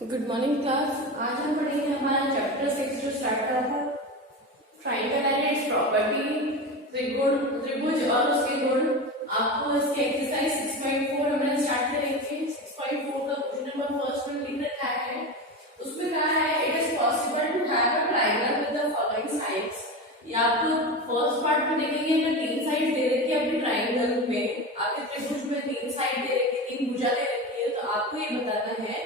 Good morning class. आज हम पढ़ेंगे हमारा चैप्टर 6 जो स्टार्ट करा था ट्राइंगल एंड इट्स प्रॉपर्टी, त्रिभुज और उसके गुण। आपको इसके एक्सरसाइज 6.4 हमने स्टार्ट करेंगे। 6.4 का क्वेश्चन नंबर फर्स्ट में लिख रखा है। उसमें कहा है it is possible to have a triangle with the following sides. ये आपको फर्स्ट पार्ट में देखेंगे अगर तीन साइड दे रखी है अपने ट्राइंगल में, आपके त्रिभुज में तीन साइड दे रखी है, तीन भुजा दे रखी है, तो आपको ये बताना है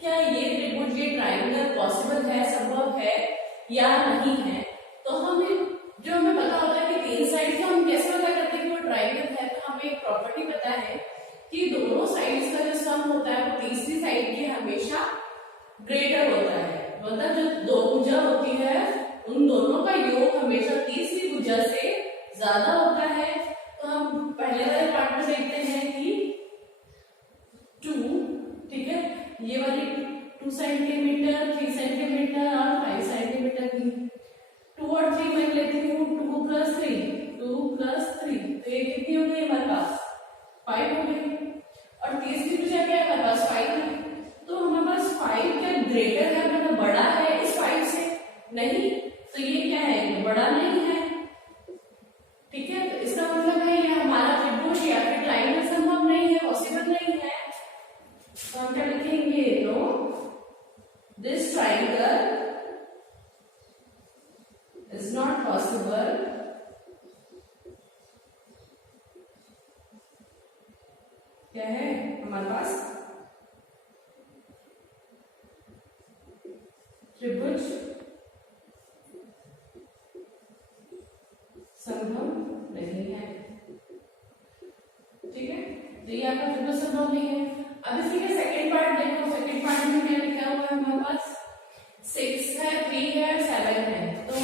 क्या ये त्रिभुज ये ट्राइंगल पॉसिबल है, संभव है या नहीं है। तो हमें पता होता है कि तीन साइड से हम कैसे पता करते हैं कि वो ट्राइंगल है। तो हमें एक प्रॉपर्टी पता है कि दोनों साइड्स का जो सम होता है वो तीसरी साइड की हमेशा ग्रेटर होता है। मतलब जो दो भुजा होती है उन दोनों का योग हमेशा तीसरी भुजा से ज्यादा होता है। तो हम पहले वाले पार्ट में देखते हैं कि 2, ठीक है, ये वाली 2 सेंटीमीटर, 3 सेंटीमीटर और 5 सेंटीमीटर की 2 और 3 मैं लेती हूँ। 2 + 3, 2 + 3, तो ये कितनी हो गई हमारे पास 5 हो गई। और तीसरी भुजा क्या है हमारे पास 5 है। तो हमारे पास 5 क्या ग्रेटर है, मतलब बड़ा है इस 5 से? नहीं, तो ये क्या है, बड़ा नहीं है। ठीक है, तो इसका मतलब है ये हमारा त्रिभुज या फिर ट्राइंगल संभव नहीं है, पॉसिबल नहीं है। तो हम क्या लिखेंगे, no this triangle is not possible क्या है हमारे पास त्रिभुज संभव नहीं है। ठीक है, तो ये आपका त्रिभुज संभव नहीं है। अब इसी का सेकंड पार्ट देखो। सेकंड पार्ट में क्या लिखा हुआ है हमारे पास 6 है, 3 है और 7 है। तो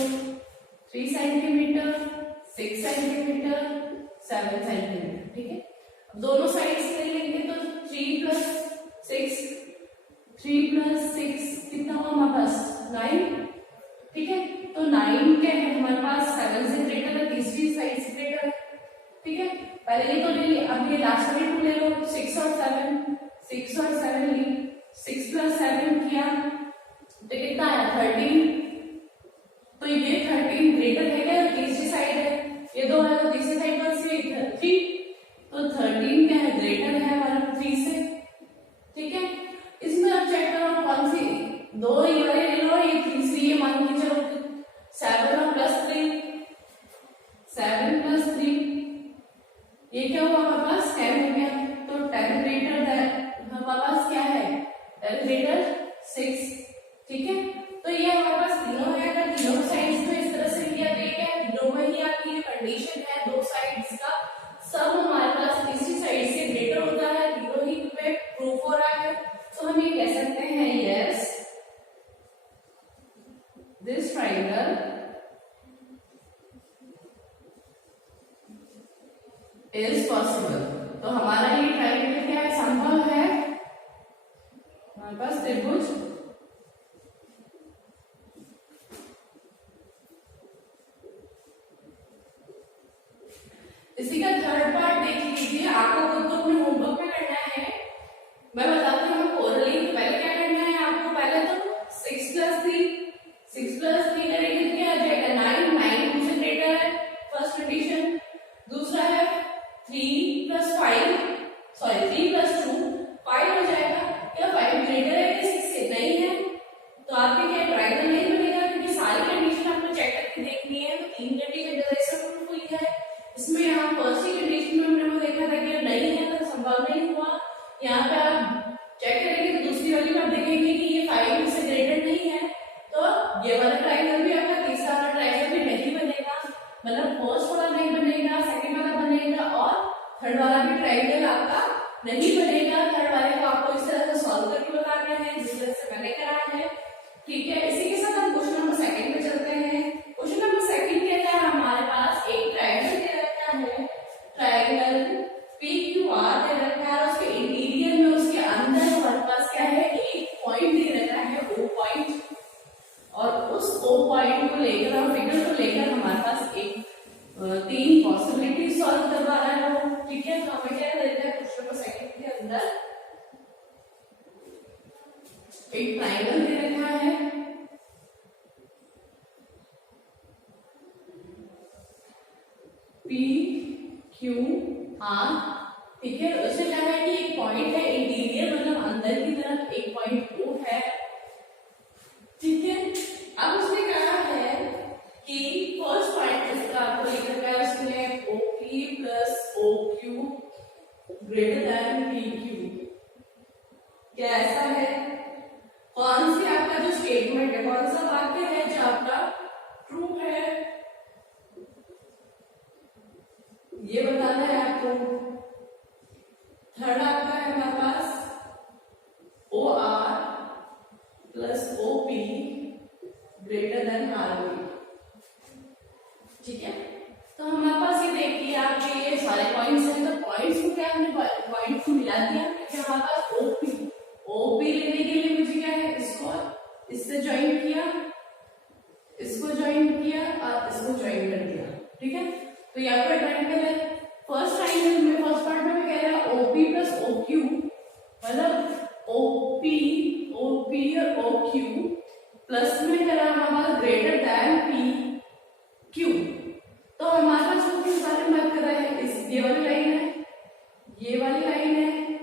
3 सेंटीमीटर, 6 सेंटीमीटर, 7 सेंटीमीटर। ठीक है, अब दोनों साइड से लेंगे तो 3 + 6, 3 + 6 कितना हुआ हमारे पास 9। ठीक है, तो 9 क्या है हमारे पास 7 से ग्रेटर है, तीसरी साइड से ग्रेटर है। ठीक है, पहले ये तो ले लिया, अब ये लास्ट में 2 ले लो। 6 और 7, 6 और 7 ली, 6 + 7 किया तो कितना आया 13। तो ये 13 ग्रेटर है क्या, तीसरी साइड है, ये 2 है तो तीसरी साइड कौन सी है 3। तो 13 क्या है, ग्रेटर है हमारा 3 से। ठीक है, इसमें अब चेक करो कौन सी, 2 ये वाले ले लो, ये तीसरी ये मान के चलो 7 और +3, 7 + 3 ये क्या हुआ हमारे पास 10 हो गया। तो 10 ग्रेटर है हमारे पास क्या है 10 ग्रेटर 6। ठीक है, तो ये हमारे पास तीनों है। अगर तीनों साइड्स में इस तरह से लिया तो ये क्या है, तीनों में ही आपकी कंडीशन है, दो साइड्स का सब हमारे पास तीसरी साइड से ग्रेटर होता है, तीनों ही पे प्रूफ हो रहा है। तो हम ये कह सकते हैं yes this triangle is possible. तो हमारा ये ट्राइंगल क्या है, संभव है। हमारे पास त्रिभुज इसी का थर्ड पार्ट देख लीजिए। आपको खुद तो अपने होमवर्क में करना है, मैं बताती हूँ आपको ओरली। पहले क्या करना है आपको, पहले तो 6 + 3 करेंगे तो क्या आ जाएगा 9 से ग्रेटर है फर्स्ट कंडीशन। दूसरा है 3 + 5 हो जाएगा। क्या 5 ग्रेटर है कि 6 से? नहीं है, तो आपके क्या ट्राइंगल नहीं बनेगा, क्योंकि सारी कंडीशन आपको चेक करके देखनी है। तो 3 कंडीशन जैसे प्रूफ हुई है, इसमें यहाँ फर्स्ट कंडीशन में हमने वो देखा था कि नहीं है तो संभव नहीं हुआ। यहाँ पे आप चेक करेंगे तो दूसरी वाली में आप देखेंगे कि ये 5 से ग्रेटर नहीं है, तो ये वाला ट्राइंगल भी आपका तीसरा वाला ट्राइंगल भी नहीं बनेगा। मतलब फर्स्ट वाला नहीं बनेगा, सेकंड वाला बनेगा और थर्ड वाला भी ट्राइंगल आपका नहीं बनेगा। थर्ड वाले को आपको इस तरह से सॉल्व करके बताना है जिस तरह से मैंने करा है। ठीक है, इसी के साथ हम क्वेश्चन नंबर 2 पे चलते हैं। क्वेश्चन नंबर 2 कहता है हमारे पास एक ट्राइंगल दे रखा है, ट्राइंगल PQR दे रखा है और उसके इंटीरियर में उसके अंदर हमारे पास क्या है, एक पॉइंट दे रखा है O पॉइंट। और उस O पॉइंट को लेकर हम फिगर को लेकर हमारे पास एक 3 पॉसिबिलिटी सॉल्व करवाना है। ठीक है, तो हमें क्या देता है क्वेश्चन नंबर 2 के अंदर एक ट्राइंगल दे रखा है पी क्यू आर, ठीक है। उसमें क्या है कि एक पॉइंट है इंटीरियर मतलब अंदर की तरफ एक पॉइंट ओ है, ठीक है। अब उसने कहा है कि फर्स्ट पॉइंट इसका आपको लिख रखा है उसने O P plus O Q greater than P Q. क्या ऐसा है? कौन सी आपका जो स्टेटमेंट है, कौन सा वाक्य है जो आपका ट्रू है, ये बताना है आपको। थर्ड आपका है हमारे पास O R plus O P greater than R P, ठीक है। तो हमारे पास ये देखिए आपके ये सारे पॉइंट्स हैं, तो पॉइंट्स को क्या हमने पॉइंट्स को मिला दिया कि हमारे पास ओपी लेने के लिए मुझे क्या है, इसको इससे ज्वाइन किया, इसको ज्वाइन किया और इसको ज्वाइन कर दिया, ठीक है। तो यहाँ पर ट्राइंगल है, फर्स्ट ट्राइंगल में फर्स्ट पार्ट में कह रहा है ओपी प्लस ओ क्यू, मतलब ओपी और ओ क्यू प्लस में कह रहा है हमारा ग्रेटर देन पी क्यू। तो हमारे पास जो किस बारे में बात कर रहा है, इस ये वाली लाइन है, ये वाली लाइन है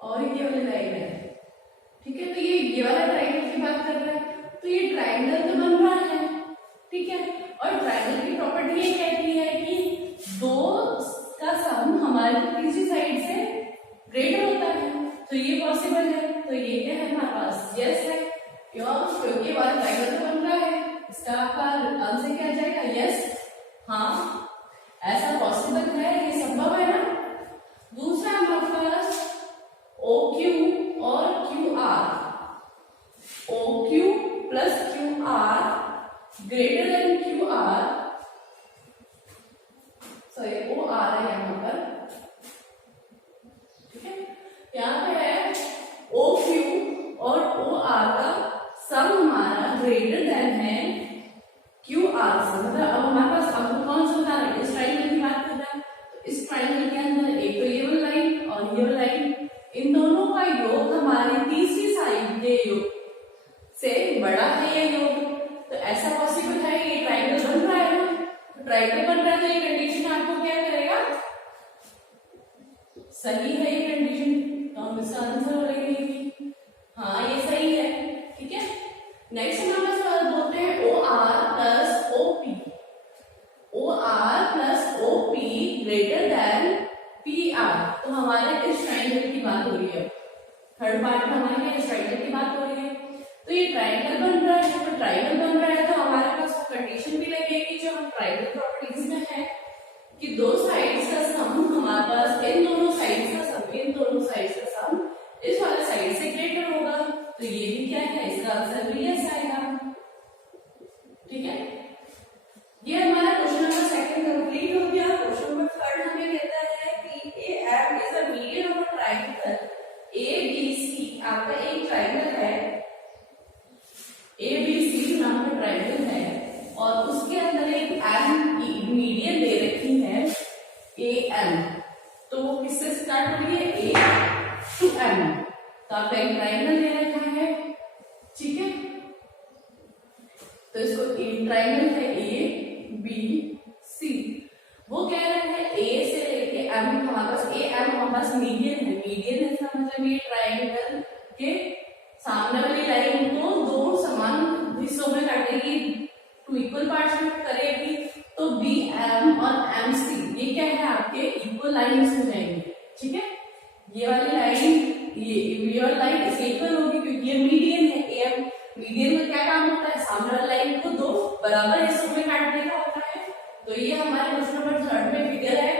और ये वाली लाइन है, ठीक है। तो ये वाला ट्राइंगल की बात कर रहा है, तो ये ट्राइंगल तो बन रहा है, ठीक है। और ट्राइंगल की प्रॉपर्टी ये कहती है कि दो का सम हमारे किसी साइड से ग्रेटर होता है, तो ये पॉसिबल है। तो ये क्या है हमारे पास, यस है, क्यों? क्योंकि वाला ट्राइंगल तो बन रहा है, इसका आपका आंसर क्या आ जाएगा, यस। हाँ, ऐसा पॉसिबल है, ये संभव है ना। दूसरा हमारे पास ओ क्यू और Q R, O Q plus Q R greater than Q R, sorry O R है यहाँ पर, ठीक है। यहाँ पे है ओ क्यू और ओ आर का सम हमारा ग्रेटर देन है क्यू आर से, मतलब अब हमारे पास आपको कौन सा बता रहा है, इस ट्राइंगल की बात कर रहा है। तो इस ट्राइंगल के अंदर एक तो ये वाली लाइन और ये वाली लाइन, इन दोनों का योग हमारी तीसरी साइड के योग से बड़ा है ये योग, तो ऐसा पॉसिबल है, ये ट्राइंगल बन रहा है ना। तो ट्राइंगल बन रहा है तो ये कंडीशन आपको क्या करेगा, सही है ये कंडीशन, तो हम इसका आंसर बोलेंगे कि हाँ ये सही है, ठीक है। नेक्स्ट हमारे पास बोलते हैं O R plus O P, O R plus O P greater than P R. तो हमारे इस ट्राइंगल की बात हो रही है, थर्ड पार्ट में हमारे इस ट्राइंगल की बात हो रही है। तो ये ट्राइंगल बन रहा है, तो ट्राइंगल बन रहा है तो हमारे पास कंडीशन भी लगेगी जो हम ट्राइंगल प्रॉपर्टीज में है कि दो साइड्स का सम हमारे पास इन दोनों साइड्स का सम, इन दोनों साइड्स का सम इस वाले साइड से ग्रेटर होगा। तो ये भी क्या है, इसका आंसर भी यस आएगा, ठीक है। ये हमारा क्वेश्चन नंबर सेकंड कंप्लीट हो गया। क्वेश्चन नंबर थर्ड हमें कहता है कि A M is a median of a triangle A B C. आपका एक ट्रायंगल है ए बी सी नाम का ट्रायंगल है और उसके अंदर एक एम मीडियन दे रखी है ए एम। तो वो किससे स्टार्ट हो रही है, ए टू एम। तो आपका एक ट्रायंगल दे रखा है, ठीक है। तो इसको ट्रायंगल है ए बी सी, वो कह रहा है ए से लेके एम, हमारे पास ए एम हमारे पास मीडियन है, मीडियन है इसका मतलब ये ट्रायंगल के सामने वाली लाइन को दो समान हिस्सों में काटेगी, टू इक्वल पार्ट्स में करेगी। तो बी एम और एम सी ये क्या है, आपके इक्वल लाइन्स हो जाएंगे, ठीक है। ये वाली लाइन ये वाली लाइन इसके इक्वल होगी क्योंकि ये मीडियन है। ए एम मीडियन का क्या काम होता है, सामने वाली लाइन को दो बराबर हिस्सों में काटने का होता है। तो ये हमारे क्वेश्चन नंबर थर्ड में फिगर है,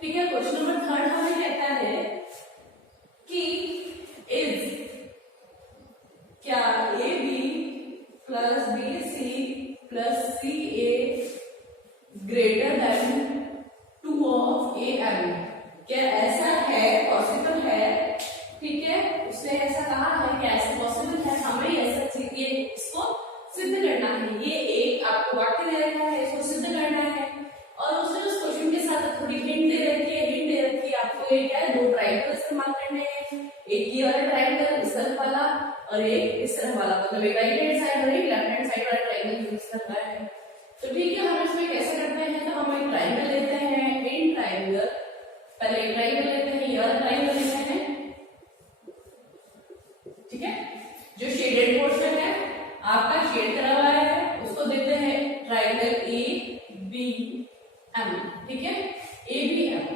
ठीक है। क्वेश्चन नंबर थर्ड हमें कहता है कि इज क्या A B plus B C plus C A greater than 2 of A M. क्या ऐसा है, पॉसिबल है, ठीक है। उसने ऐसा कहा है कि ऐसा पॉसिबल है, हमें ऐसा चाहिए, इसको सिद्ध करना है। ये एक आपको वाक्य दे रखा है, इसको सिद्ध करना है और उसने उस क्वेश्चन के साथ थोड़ी हिंट दे रखी है। हिंट दे रखी है आपको, ये क्या है, दो ट्रायंगल इस्तेमाल करने हैं, एक ये वाला ट्रायंगल इस तरफ वाला और एक इस तरह वाला, मतलब एक राइट हैंड साइड और एक लेफ्ट हैंड साइड वाला ट्राइंगल यूज करना है। तो ठीक है, हम इसमें कैसे करते हैं, तो हम एक ट्राइंगल लेते हैं, इन ट्राइंगल, पहले एक ट्राइंगल लेते हैं, ये वाला ट्राइंगल लेते हैं, ठीक है। जो शेडेड पोर्शन है आपका शेड करा हुआ है उसको देते हैं ट्राइंगल ए बी एम, ठीक है, ए बी एम।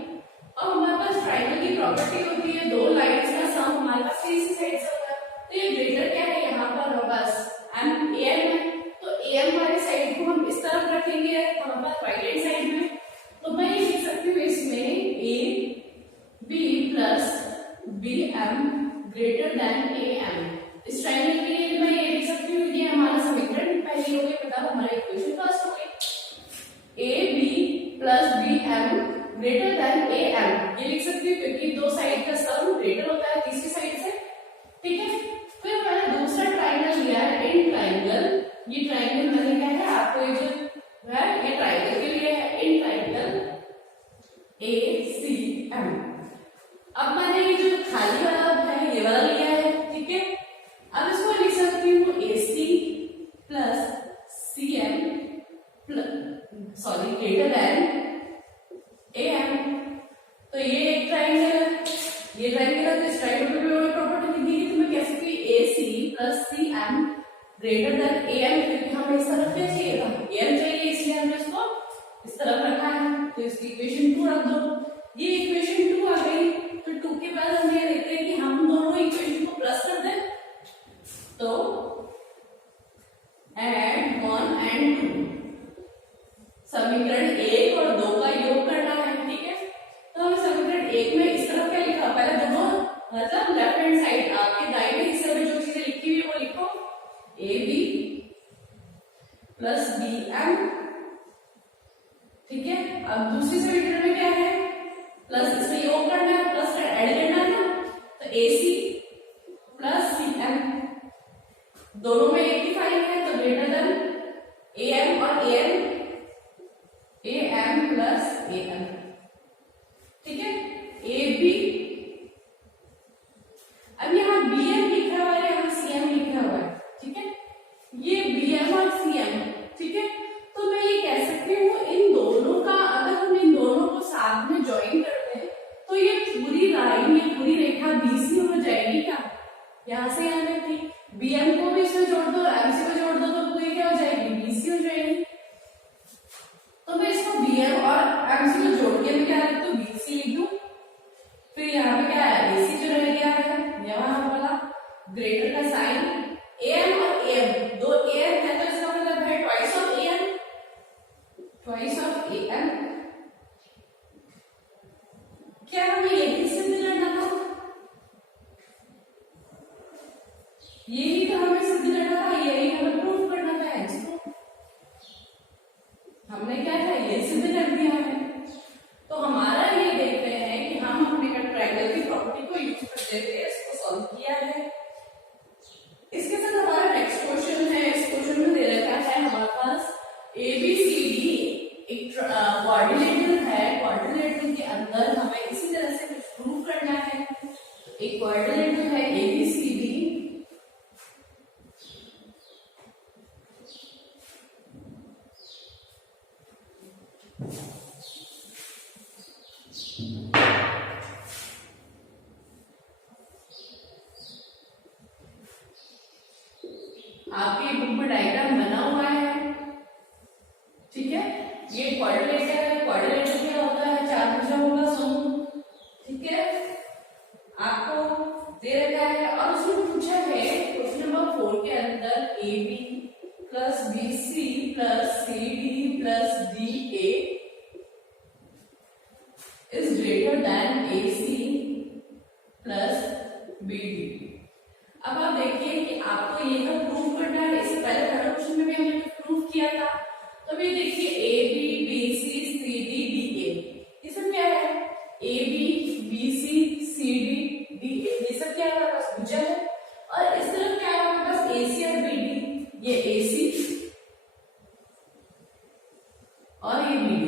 अब हमारे पास ट्राइंगल की प्रॉपर्टी होती है दो लाइंस का सम हमारे पास इसी साइड से होता है, तो ये ग्रेटर क्या है यहाँ पर हमारे पास एम ए एम है, तो ए एम वाली साइड को हम इस तरफ रखेंगे हमारे पास राइट हैंड साइड में, तो मैं ये लिख सकती हूँ इसमें A B plus B M greater than A M. इस ट्राइंगल के लिए मैं ये लिख सकती हूँ, ये हमारा समीकरण पहले हो गया, मतलब हमारा इक्वेशन फर्स्ट हो गई, A B plus B M greater than A M, ये लिख सकती हूँ क्योंकि दो साइड का सम ग्रेटर होता है तीसरी साइड से, ठीक है। फिर मैंने दूसरा ट्राइंगल लिया है, इन ट्राइंगल, ये ट्राइंगल मैंने क्या है आपको ये जो है ये ट्राइंगल के लिए है, in triangle A C M. अब मैंने ये जो खाली वाला है ये वाला लिया है, ठीक है। अब इसको लिख सकती हूँ A C plus C M plus sorry greater than A M. तो ये एक ट्राइंगल है, ये ट्राइंगल है, तो इस ट्राइंगल में कोई प्रॉपर्टी दी है तो मैं कह सकती हूँ A C plus C M greater than A M, क्योंकि हमें इस तरफ क्या चाहिए था, ए एम चाहिए, इसलिए हमने इसको इस तरफ रखा है, तो इसकी इक्वेशन 2 रख दो, ये इक्वेशन 2 आ गई। तो 2 के बाद हम ये देखते हैं कि हम दोनों इक्वेशन को प्लस कर दें, तो एड 1 एंड 2, समीकरण 1 और 2 का योग करना है, ठीक है। तो हमें समीकरण 1 में इस तरफ क्या लिखा, पहले दोनों मतलब लेफ्ट हैंड साइड आपके दाहिने हिस्से में जो चीजें लिखी हुई है वो लिखो, A B plus B M, ठीक है। अब दूसरी समीकरण में क्या है, प्लस इसमें योग करना है, प्लस ऐड करना है ना, तो ए सी प्लस सी एम, दोनों में एक ही फाइन है तो ग्रेटर देन ए एम और A M, A M plus A M, ठीक है। ए बी, अब यहाँ बी एम लिखा हुआ है, यहाँ सी एम लिखा हुआ है, ठीक है, ये बी एम और सी एम, ठीक है। तो मैं ये कह सकती हूँ इन दोनों का अगर हम इन दोनों को साथ में ज्वाइन करते हैं तो ये पूरी लाइन, ये पूरी रेखा बीसी हो जाएगी क्या, यहाँ से यहाँ तक थी, बी एम को भी इसमें जोड़ दो और एम सी को जोड़ दो तो पूरी क्या हो जाएगी, बीसी हो जाएगी। तो मैं इसको बी एम और एम सी को जोड़ के मैं क्या लिख दूं, बीसी लिख दूं। फिर यहाँ पे क्या है, एसी जो रह गया है, यहाँ वाला ग्रेटर का साइन, ए एम और ए एम, दो ए एम है तो इसका मतलब है twice of A M, twice of A M. क्या हमें यही सिद्ध करना था, यही तो हमें सिद्ध करना था, यही हमें प्रूफ करना था, हमने क्या था ये सिद्ध कर दिया है। तो हमारा ये देखते हैं कि हम अपने ट्रायंगल की प्रॉपर्टी को यूज करते हुए इसको सॉल्व किया है। इसके साथ हमारा नेक्स्ट क्वेश्चन है, इस क्वेश्चन में दे रखा है हमारे पास ABCD एक क्वाड्रिलेटरल है, क्वाड्रिलेटरल के अंदर हमें इसी तरह से कुछ प्रूव करना है। एक क्वाड्रिलेटरल है ABCD, आपके बुक में डायग्राम बना हुआ है, ठीक है। ये क्वाड्रिलेटर है, क्वाड्रिलेटर क्या होता है, चार भुजाओं का समूह, ठीक है, आपको दे रखा है। और उसमें पूछा है क्वेश्चन नंबर 4 के अंदर AB plus BC plus CD plus DA is greater than AC plus BD। अब आप देखिए कि आपको ये सब प्रूव करना है। इससे पहले थर्ड क्वेश्चन में भी हमने प्रूव किया था। तो ये देखिए AB BC CD DA, ये सब क्या है, AB BC CD DA, ये सब क्या है, हमारे पास भुजा है। और इस तरफ क्या है हमारे पास AC और BD, ये AC और ये BD,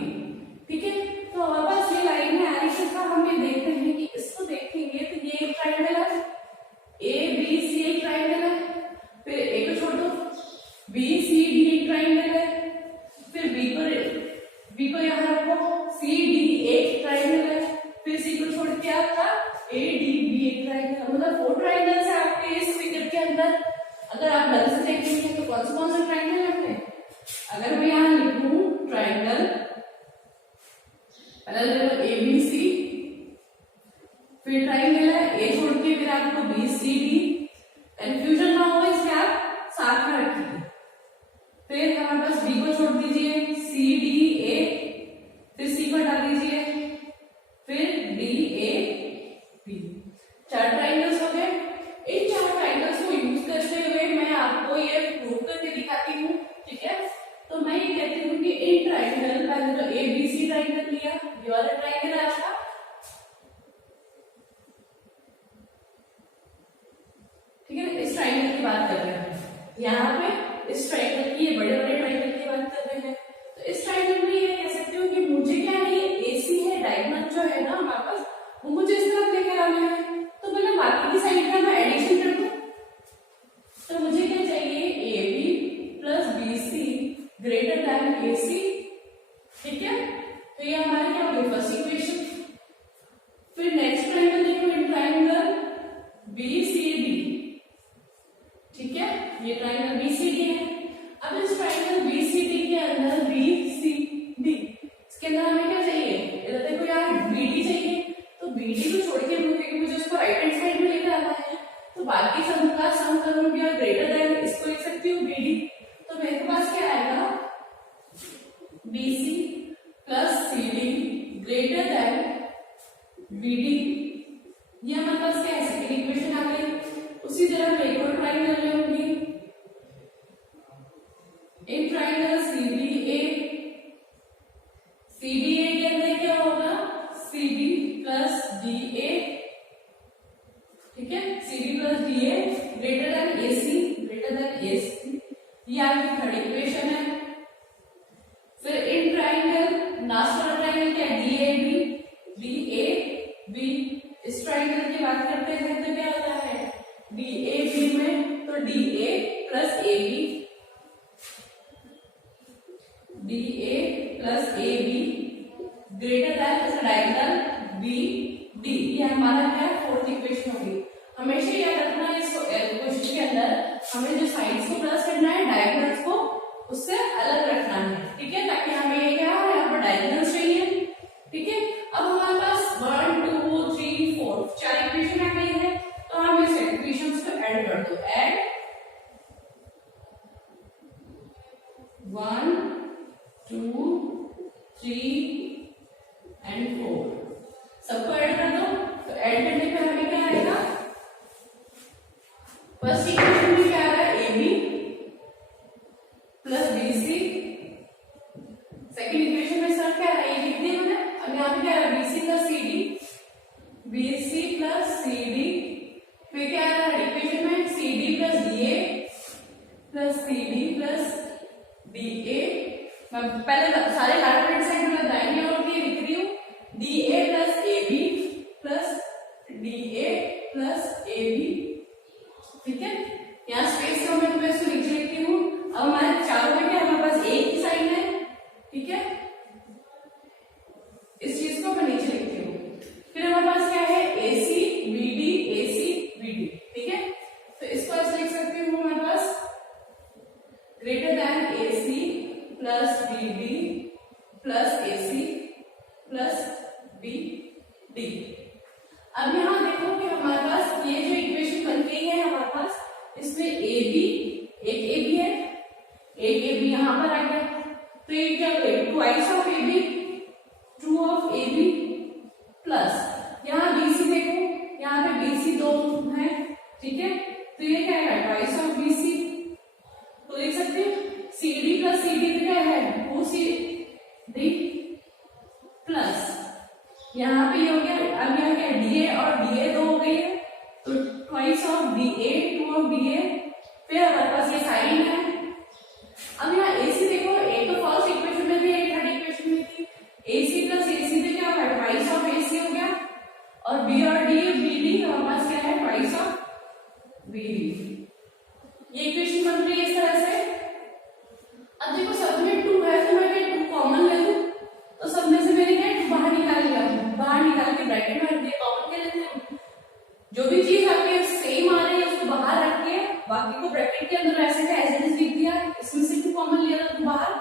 ठीक है। तो हमारे पास ये लाइन है, आगे का हम ये देखते हैं कि इसको देखेंगे तो ये एक ट्रायंगल है, ABC एक ट्रायंगल है, क्या था, ADB एक ट्राइंगल, मतलब 4 ट्राइंगल्स है आपके इस फिगर के अंदर। अगर आप ढंग से देखेंगे तो कौन से ट्राइंगल है अपने, अगर मैं यहाँ लिखूं ट्राइंगल, पहले देखो ABC, फिर ट्राइंगल है A छोड़ के फिर आपको BCD, कंफ्यूजन ना हो इसलिए आप साथ में रखिए। फिर हमारे पास B को छोड़ दीजिए, CDA, फिर C को हटा दीजिए, फिर DAB। 4 ट्राइंगल्स हो गए। इन 4 ट्राइंगल्स को यूज करते हुए मैं आपको ये प्रूव करके दिखाती हूँ, ठीक है। तो मैं ये कहती हूँ कि इन ट्राइंगल, पहले तो ABC ट्राइंगल लिया, ये वाला ट्राइंगल है आपका, ठीक है। इस ट्राइंगल की बात कर रहे हैं यहाँ पे, इस ट्राइंगल की, ये बड़े बड़े ट्राइंगल की बात कर रहे हैं। तो इस ट्राइंगल में ये कह सकते हो कि मुझे क्या है, ये AC है, डायगोनल जो है ना हमारे पास, वो मुझे इस तरफ लेकर आना है। तो पहले बाकी की साइड का मैं एडिशन कर दूं, तो मुझे क्या चाहिए, AB plus BC greater than AC, ठीक है। तो ये हमारा क्या हो गया, फर्स्ट इक्वेशन। फिर नेक्स्ट ट्राइंगल देखो, इन ट्राइंगल BCD, ठीक है, ये ट्राइंगल BCD है। अब इस ट्राइंगल BCD के अंदर BCD, इसके अंदर हमें क्या चाहिए, इधर देखो यार BD चाहिए, तो BD को छोड़ के मुझे उसको राइट हैंड साइड में लेकर आना है, तो बाकी सम का सम करूंगी और ग्रेटर देन इसको लिख सकती हूँ BD। तो मेरे पास क्या आएगा, BC plus CD greater than BD, ये हमारे पास क्या है, सेकंड इक्वेशन आ गई। उसी तरह मैं एक और ट्राइंगल लूंगी, एक ट्राइंगल CDA, CDA के अंदर क्या होगा, CD प्लस DA, ठीक है, CD plus DA greater than AC, greater than AC, ये आपकी थर्ड इक्वेशन है। फिर इन ट्राइंगल, लास्ट वाला ट्राइंगल क्या है, DAB, इस ट्राइंगल की बात करते हैं तो क्या होता है, DAB में तो DA plus AB, DA plus AB greater than इसका डायगोनल BD, ये हमारा क्या है, फोर्थ इक्वेशन होगी। हमेशा याद रखना है इसको, क्वेश्चन के अंदर हमें जो साइड्स को प्लस करना है, डायगोनल्स को उससे अलग रखना है, ठीक है, ताकि हमें ये क्या है, यहाँ पर डायगोनल्स चाहिए, ठीक है। अब हमारे पास 1 2 3 4 4 इक्वेशन आ गई है, तो हम इस इक्वेशंस को ऐड कर दो, ऐड 1 2 3 एंड 4, सबको ऐड कर दो। तो ऐड करने पर हमें क्या आएगा, फर्स्ट इक्वेशन में क्या आ रहा है, AB plus BC, second equation में सर क्या आ रहा है, ये कितने होना है, अब यहाँ पे क्या आ रहा है, BC plus CD, BC plus CD, फिर क्या आ रहा है इक्वेशन में, CD plus DA plus CD plus DA। मैं पहले सारे लेफ्ट हैंड साइड में दाहिनी ओर की लिख रही हूँ, DA plus AB plus DA plus AB, ठीक है। यहाँ स्पेस का मैं तुम्हें इसको नीचे लिखती हूँ। अब हमारे चारों में क्या, हमारे पास एक ही साइन है, ठीक है, इस चीज को मैं नीचे लिखती हूँ। फिर हमारे पास क्या है, AC BD AC BD, ठीक है। तो इसको ऐसे लिख सकती हूँ, हमारे पास greater than AC plus BD plus AC plus BD। अब यहाँ देखो कि हमारे पास ये जो इक्वेशन बन गई है हमारे पास, इसमें AB, एक AB है, एक AB यहाँ पर आ गया, तो ये क्या हो गया, twice of AB, 2 of AB plus यहाँ BC देखो, यहाँ पे BC 2 है, ठीक है, तो ये क्या है, ट्वाइस ऑफ BC, तो देख सकते हैं CD प्लस CD तो क्या है, 2CD प्लस यहाँ पे ये हो गया, अब यहाँ क्या DA और DA 2 हो गई है, तो twice of DA, 2 of DA, फिर हमारे पास ये साइन है। अब यहाँ AC देखो, A तो फर्स्ट इक्वेशन में थी, एक थर्ड इक्वेशन में थी, AC प्लस AC तो क्या होगा, ट्वाइस ऑफ AC हो गया, और B और D BD हमारे पास क्या है, ट्वाइस ऑफ BD। ये इक्वेशन बन रही है इस तरह से। अब देखो सब में 2 है, तो मैं 2 कॉमन ले लूं, तो सब में से मेरे क्या 2 बाहर निकाल लिया, बाहर निकाल के ब्रैकेट में रख दिया, कॉमन जो भी चीज आपके सेम आ रही है उसको बाहर रख के बाकी को ब्रैकेट के अंदर ऐसे का एज इट इज लिख दिया। इसमें से 2 कॉमन लिया था तो बाहर,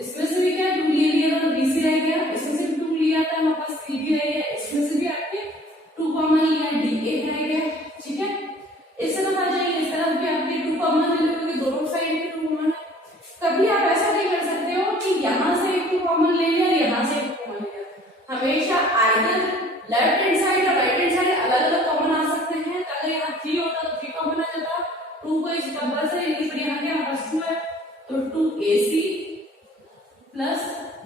इसमें से भी क्या 2 ले लिया था तो BC रह गया, इसमें से 2 लिया था हमारे पास CB रह गया, इसमें से भी आपके 2 कॉमन लिया DA रह गया। ठीक है, इस तरफ आ जाइए, इस तरफ भी आपके 2 कॉमन ले लो क्योंकि दोनों साइड में 2 कॉमन है। कभी आप ऐसा नहीं कर सकते हो कि यहाँ से एक 2 कॉमन ले लिया और यहाँ से एक कॉमन ले लिया। हमेशा आइदर लेफ्ट हैंड साइड और राइट हैंड साइड अलग अलग कॉमन आ सकते हैं। अगर यहाँ 3 होता तो 3 कॉमन आ जाता, 2 को इस कंपल्सरी फिर यहाँ के पास 2 है तो 2AC प्लस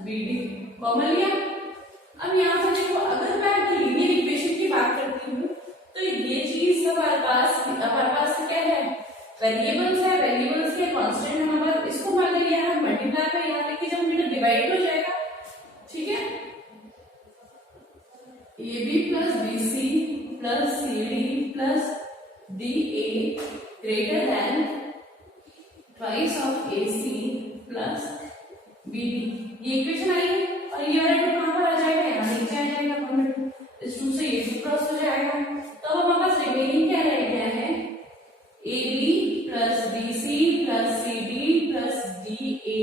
BD कॉमन लिया। अब यहाँ पर देखो, अगर मैं लीनियर इक्वेशन की बात करती हूँ तो ये चीज हमारे पास क्या है, वेरिएबल्स है, वेरिएबल्स के कांस्टेंट हमारे पास, इसको मान लिया है मल्टीप्लाई में यहाँ लेके जब मेरा डिवाइड हो जाएगा, ठीक है, AB plus BC plus CD plus DA greater than twice of AC plus BD। ये इक्वेशन आई और ये वाला 2 कहां पर आ जाएगा, यहाँ नीचे आ जाएगा, इस 2 से ये 2 क्रॉस हो जाएगा। तो हमारे पास रिमेनिंग क्या रह गया है, AB plus BC plus CD plus DA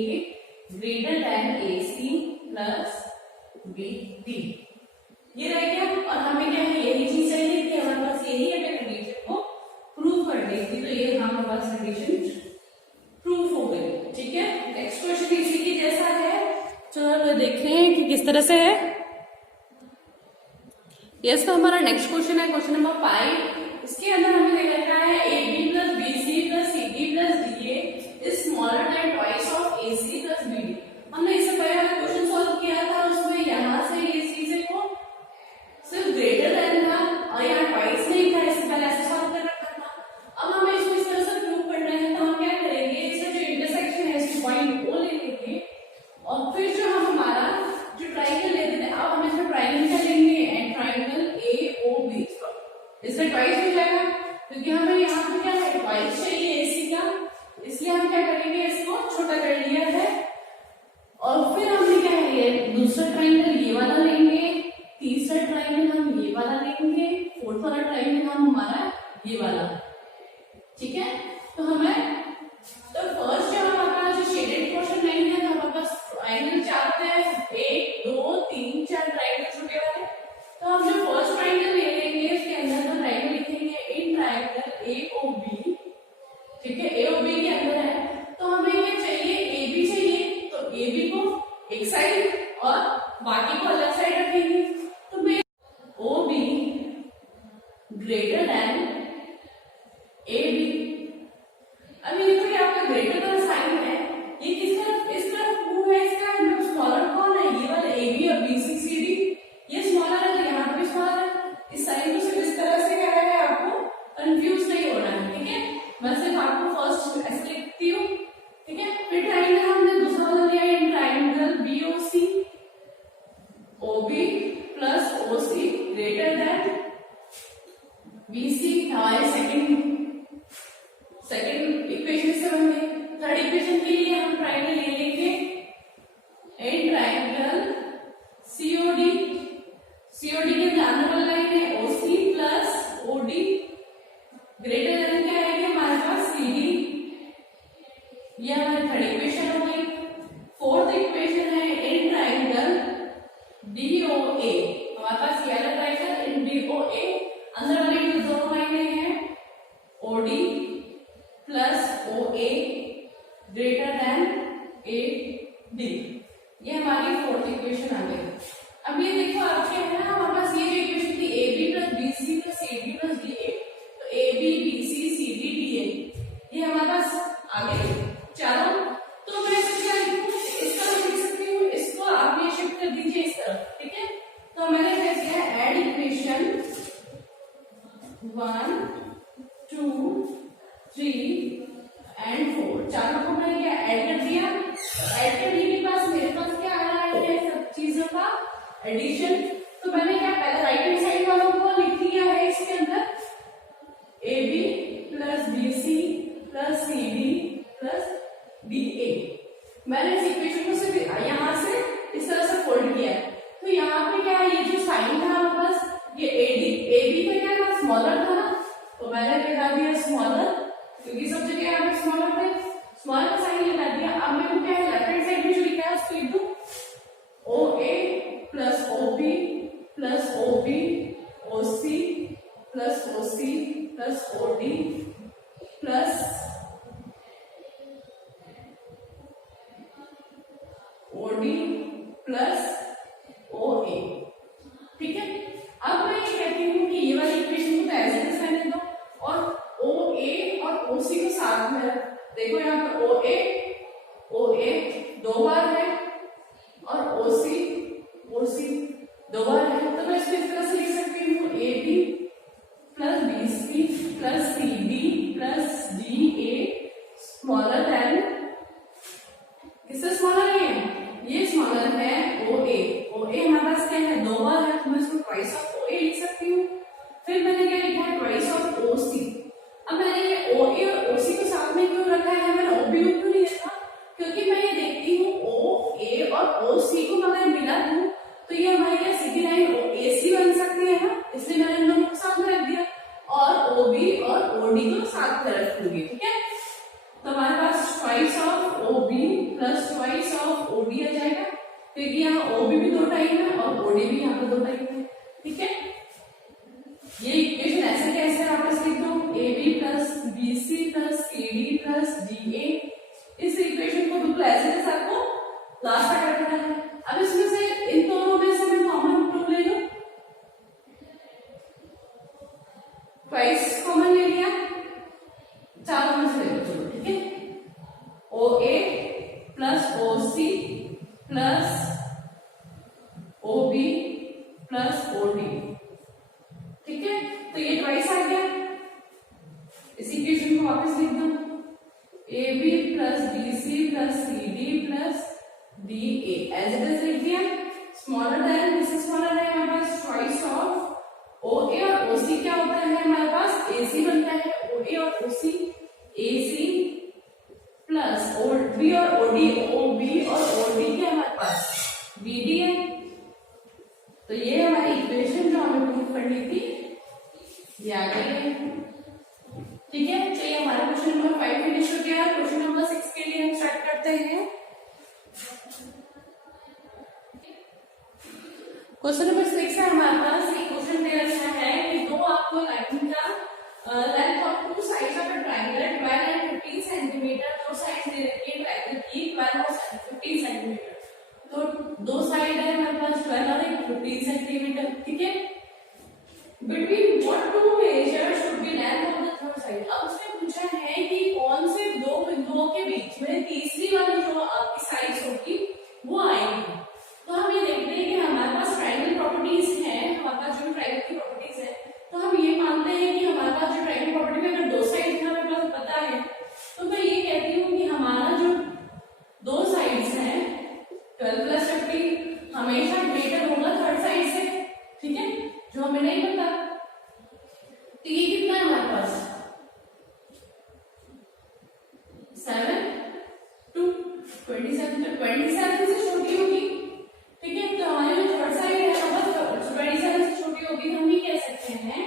greater than AC plus BD, ये रह गया। और हमें क्या है, यही चीज चाहिए कि हमारे पास यही है कंडीशन को प्रूव करनी थी, तो ये हमारे पास कंडीशन प्रूफ हो गई। ठीक है, नेक्स्ट क्वेश्चन इसी की जैसा है, चलो देख रहे हैं कि किस तरह से है। यस, तो हमारा नेक्स्ट क्वेश्चन है क्वेश्चन नंबर 5। इसके अंदर हमें दे रखा है AB plus BC plus CD plus DA is smaller than twice of AC plus BD। हमने इससे पहले क्वेश्चन सॉल्व किया था, उसमें यहाँ से ये चीजें को सिर्फ ग्रेटर देन था और यहाँ ट्वाइस नहीं था, इससे पहले ऐसे सॉल्व कर रखा था। अब हमें इसको इस तरह से प्रूव करना है, तो हम क्या करेंगे, इसका जो इंटरसेक्शन है इसको पॉइंट O ले लेंगे और फिर जो हम हमारा जो ट्राइंगल लेते थे, अब हम इसमें ट्राइंगल क्या लेंगे, एंड ट्राइंगल AOB, इसका ट्वाइस हो जाएगा क्योंकि हमें यहाँ पे क्या है, ट्वाइस चाहिए AC का, इसलिए हम क्या करेंगे, इसको छोटा कर लिया है। और फिर हमने क्या है, ये दूसरा ट्राइंगल ये वाला लेंगे, तीसरा ट्राइंगल हम ये वाला लेंगे, फोर्थ वाला ट्राइंगल हम हमारा ये वाला। ठीक है, तो हमें तो फर्स्ट जो हमारा जो शेडेड पोर्शन नहीं है, तो हमारे पास ट्राइंगल 4 है, 1 2 3 4 ट्राइंगल छोटे वाले। तो हम जो फर्स्ट ट्राइंगल ले लेंगे उसके अंदर हम ट्राइंगल लिखेंगे इन ट्राइंगल AOB। ठीक है, AOB के अंदर है, तो हमें ये चाहिए AB चाहिए, तो AB को एक साइड और बाकी को अलग साइड रखेंगे। तो मैं OB ग्रेटर देन AB। अब ये देखो, आपका ग्रेटर का साइन है, ये किस तरफ, इस तरफ मूव है, इसका स्मॉलर कौन है, ये वाला AB और BC CD, ये स्मॉलर है तो यहाँ पे भी स्मॉलर है। इस साइन को सिर्फ इस तरह से क्या है, आपको कंफ्यूज नहीं होना है। ठीक है, मैं सिर्फ आपको फर्स्ट ऐसे लिखती हूँ। ठीक है, फिर ट्राइंगल हमने दूसरा वाला लिया है, triangle BOC OB plus OC greater than BC। हमारे सेकंड इक्वेशन से बने। थर्ड इक्वेशन के लिए हम ट्राइंगल ले लेंगे एंड ट्राइंगल COD के जाने वाला लाइन है OC plus OD greater than क्या है हमारे पास CD। ये हमारी थर्ड इक्वेशन हो गई। फोर्थ इक्वेशन है इन ट्राइंगल DOA, हमारे पास ये वाला ट्राइंगल इन DOA, अंदर वाले जो दो लाइनें हैं OD plus OA greater than AD, ये हमारी फोर्थ इक्वेशन आ गई। अब ये देखो आपके है ना, हमारे पास ये जो इक्वेशन थी AB plus BC plus CD plus DA, तो AB BC CD DA ये हमारे पास आ गए चारों। तो मैं क्या लिखूं, इस तरह लिख सकती हूँ, इसको आप ये शिफ्ट कर दीजिए इस तरफ। ठीक है, तो मैंने क्या किया, ऐड इक्वेशन 1 2 3 एंड 4, चारों को मैंने क्या ऐड कर दिया। ऐड करने के पास मेरे पास क्या आ रहा है, सब चीजों का एडिशन। तो मैंने क्या पहले राइट हैंड साइड वालों को लिख दिया है इसके अंदर AB plus BC plus CD plus DA। मैंने इस इक्वेशन को सिर्फ यहाँ से इस तरह से फोल्ड किया है। तो यहाँ पे क्या है, ये जो साइन था हमारे पास, ये AB का क्या था, स्मॉलर था ना, तो मैंने लिखा दिया स्मॉलर, क्योंकि सब जगह यहाँ पे स्मॉलर थे, स्मॉलर का साइन लिखा दिया। अब मेरे को क्या है, लेफ्ट हैंड साइड में जो लिखा है उसको लिख दूं, OA plus OB plus OB OC plus OC plus OD plus OD plus OA। ठीक है, अब मैं ये कहती हूँ कि ये वाली इक्वेशन को ऐसे ऐसे रहने दो और OA और OC को साथ में रख। देखो यहाँ पर OA दो बार है और OC दो बार है, तो मैं इसको इस तरह से लिख सकती हूँ AB plus BC plus CD plus DA smaller than, किससे स्मॉलर है, ये स्मॉलर है OA हमारे पास क्या है, दो बार है, तो मैं इसको ट्वाइस ऑफ OA लिख सकती हूँ। फिर मैंने क्या लिखा है, ट्वाइस ऑफ OC। अब मैंने ये OA और OC को साथ में क्यों रखा है, मैंने OB क्यों नहीं रखा, क्योंकि मैं ये देखती हूँ OA और OC को अगर मिला दूं तो ये हमारी क्या सीधी लाइन AC बन सकती है ना, इसलिए मैंने इन दोनों को साथ में रख दिया और OB और OD को साथ में रख दूंगी। ठीक है, तो हमारे पास twice of OB plus twice of OD आ जाएगा, क्योंकि यहाँ OB भी दो टाइम है और OD भी यहाँ पर दो टाइम है। ठीक है, ये इक्वेशन ऐसे कैसे वापस लिख दो, AB plus BC plus CD plus DA, इस इक्वेशन को बिल्कुल ऐसे के साथ को लास्ट तक रखना है। अब इसमें से इन दोनों में से मैं कॉमन टू ले लूं, ट्वाइस कॉमन ले लिया, चारों में से ले लो, चलो ठीक है, OA plus OC plus OB plus OD। ठीक है, तो ये ट्वाइस आ गया, इस इक्वेशन को वापस लिख दो, AB plus BC plus CD plus DA as it is लिख दिया। Smaller than, this is smaller है हमारे पास ट्वाइस ऑफ OA और OC क्या होता है हमारे पास, AC बनता है, OA और OC AC प्लस OB और OB और OD क्या हमारे पास BD है। तो ये हमारी इक्वेशन जो हमें प्रूव करनी थी ये आ गई है। ठीक है, चलिए हमारा क्वेश्चन नंबर 5 फिनिश हो गया। क्वेश्चन नंबर 6 के लिए हम स्टार्ट करते हैं। क्वेश्चन नंबर 6 है हमारे पास, एक क्वेश्चन दे रखा है कि दो आपको लाइन का length of two sides of a triangle 12 and 15 centimetre, दो साइड्स दे रखी है ट्रायंगल की 12 और 15 सेंटीमीटर, तो दो साइड है हमारे पास 12 और 15 सेंटीमीटर। ठीक है, between what two measure should be length of the third side. अब उसने पूछा है कि कौन से दो बिंदुओं के बीच में तीसरी वाली जो आपकी साइड होगी वो आएगी। तो हम ये देखते हैं कि हमारे पास ट्रायंगल प्रॉपर्टीज है, हमारे पास जो ट्रायंगल की प्रॉपर्टीज है, तो हम ये मानते हैं कि हमारे पास जो ट्रायंगल प्रॉपर्टी में अगर दो साइड हमें पास पता है, तो मैं ये कहती हूँ कि हमारा जो दो साइड्स हैं 12 प्लस 15 हमेशा ग्रेटर होगा थर्ड साइड से। ठीक है, जो हमें नहीं पता, तो ये कितना है हमारे पास 7 2 27, तो 27 से छोटी होगी। ठीक है, तो हमारी जो थर्ड साइड है वो 27 से छोटी होगी, तो हम ये कह सकते हैं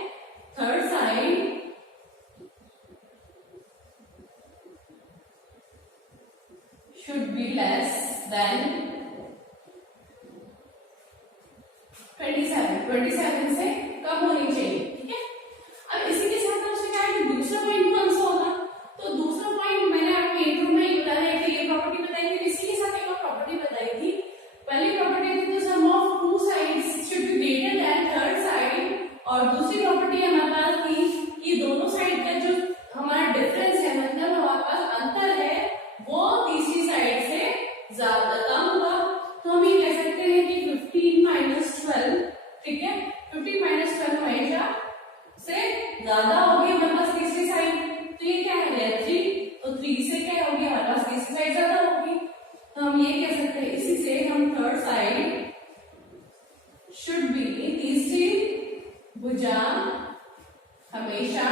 third side should be less than 27 से कम होनी चाहिए। ठीक है, अब इसी के साथ उसने कहा कि दूसरा पॉइंट कौन सा होगा, तो दूसरा पॉइंट मैंने आपको इंट्रो में ही बताया कि ये प्रॉपर्टी बताई थी, इसी के साथ एक और प्रॉपर्टी बताई थी। पहली प्रॉपर्टी थी sum of two sides should be greater than third side, और दूसरी प्रॉपर्टी हमारे पास थी कि दोनों साइड का जो हमारा डिफरेंस है, मतलब हमारे पास अंतर है, वो तीसरी साइड से ज्यादा कम होगा। तो हम ये कह सकते हैं कि 15 माइनस 12, ठीक है, 15 माइनस 12 हमेशा से ज्यादा होगी हमारे पास तीसरी साइड। तो ये क्या है 3, तो 3 से क्या होगी हमारे पास तीसरी साइड ज्यादा होगी, तो हम ये कह सकते हैं, इसी से हम थर्ड साइड शुड बी, तीसरी भुजा हमेशा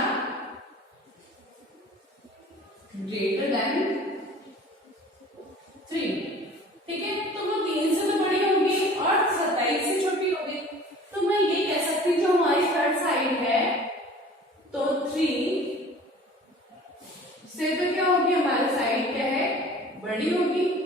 ग्रेटर देन 3। ठीक है, तो वो 3 से तो बड़ी होगी और 27 से छोटी होगी, तो मैं ये कह सकती हूँ जो हमारी थर्ड साइड है बड़ी होगी